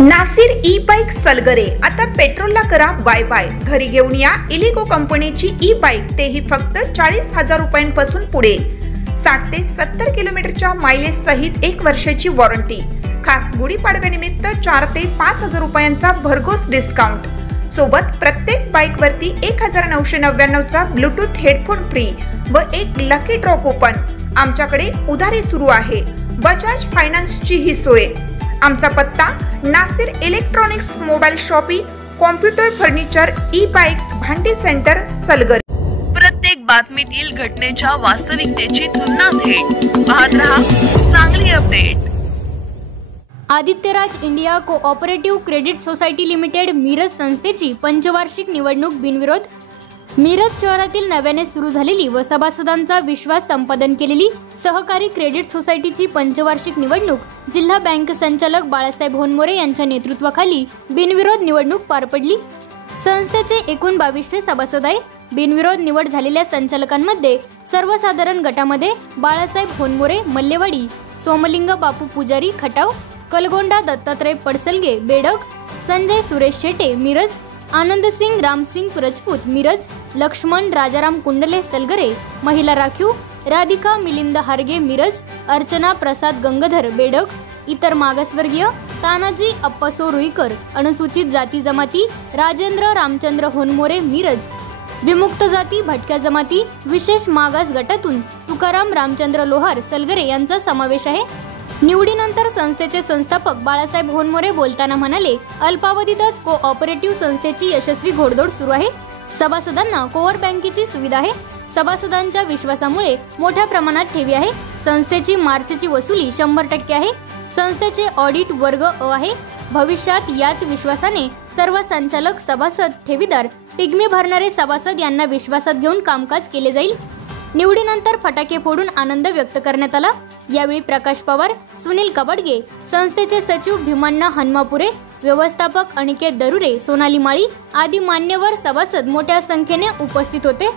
Nasir e bike Salgare, आता पेट्रोलला करा bye bye. घरी घेऊन या इलिगो कंपनीची ई बाईक, तेही फक्त 40,000 रुपयांपासून पुढे। 60 ते 70 किलोमीटरच्या मायलेज सहित 1 वर्षाची वॉरंटी। खास गुढीपाडव्यानिमित्त 4 ते 5,000 रुपयांचा भरघोस डिस्काउंट। सोबत प्रत्येक बाईक वरती 1999 चा ब्लूटूथ हेडफोन फ्री व एक लकी ड्रॉ कूपन। आमच्याकडे उधारी सुरू आहे। बजाज फायनान्सची ही सोय। आमचा पत्ता Nasir electronics, mobile shoppe, computer, furniture, e bike, भांडी सेंटर, सलगर। प्रत्येक बातमीतील घटनेच्या वास्तविकतेची तुलना थेट पाहत रहा चांगली update. Adityaraj India cooperative credit society limited Miraj संस्थेची पंचवार्षिक निवडणूक बिनविरोध। मिरज शहरातील नव्याने सुरू झालेली व सभासदांचा विश्वास संपादन केलेली सहकारी क्रेडिट सोसायटीची पंचवार्षिक निवडणूक जिल्हा बँक संचालक बाळासाहेब होनमोरे यांच्या नेतृत्वाखाली बिनविरोध निवडणूक पार पडली। संस्थेचे एकूण 22 सभासद आहे। बिनविरोध निवड झालेल्या संचालकांमध्ये सर्वसाधारण गटामध्ये बाळासाहेब होनमोरे मल्लेवाडी, सोमलिंग बापू पुजारी खटाव, कलगोंडा दत्तात्रय पडसलगे बेडग, संजय सुरेश शेटे मिरज, आनंदसिंग रामसिंग राजपूत मिरज, लक्ष्मण राजाराम कुंडले सलगरे महिला राखीव, राधिका मिलिंद हारगे मिरज, अर्चना प्रसाद गंगाधर बेडग, इतर मागासवर्गीय तानाजी अप्पासो रुईकर, अनुसूचित जाती जमाती राजेंद्र रामचंद्र होनमोरे मिरज, विमुक्त जाती भटक्या जमाती विशेष मागास गटातून तुकाराम रामचंद्र लोहार सलगरे यांचा समावेश आहे। निवडीनंतर संस्थेचे संस्थापक बाळासाहेब होनमोरे बोलताना म्हणाले, अल्पावधीतच कोऑपरेटिव्ह संस्थेची यशस्वी घोडदौड सुरू आहे। सभासदांना कोअर बँकेची सुविधा आहे। सभासदांच्या विश्वासामुळे मोठ्या प्रमाणात ठेवी आहे। संस्थेची मार्चची वसुली 100% आहे। संस्थेचे ऑडिट वर्ग अ आहे। भविष्यात याच विश्वासाने सर्व संचालक, सभासद, ठेवीदार, पिग्मी भरणारे सभासद यांना विश्वासात घेऊन कामकाज केले जाईल। निवडीनंतर फटाके फोडून आनंद व्यक्त करण्यात आला। यावेळी प्रकाश पवार, सुनील कबडगे, संस्थेचे सचिव भीमण्णा हनुमापुरे, व्यवस्थापक अनिकेत दरुरे, सोनाली माळी आदी मान्यवर सभासद मोठ्या संख्येने उपस्थित होते।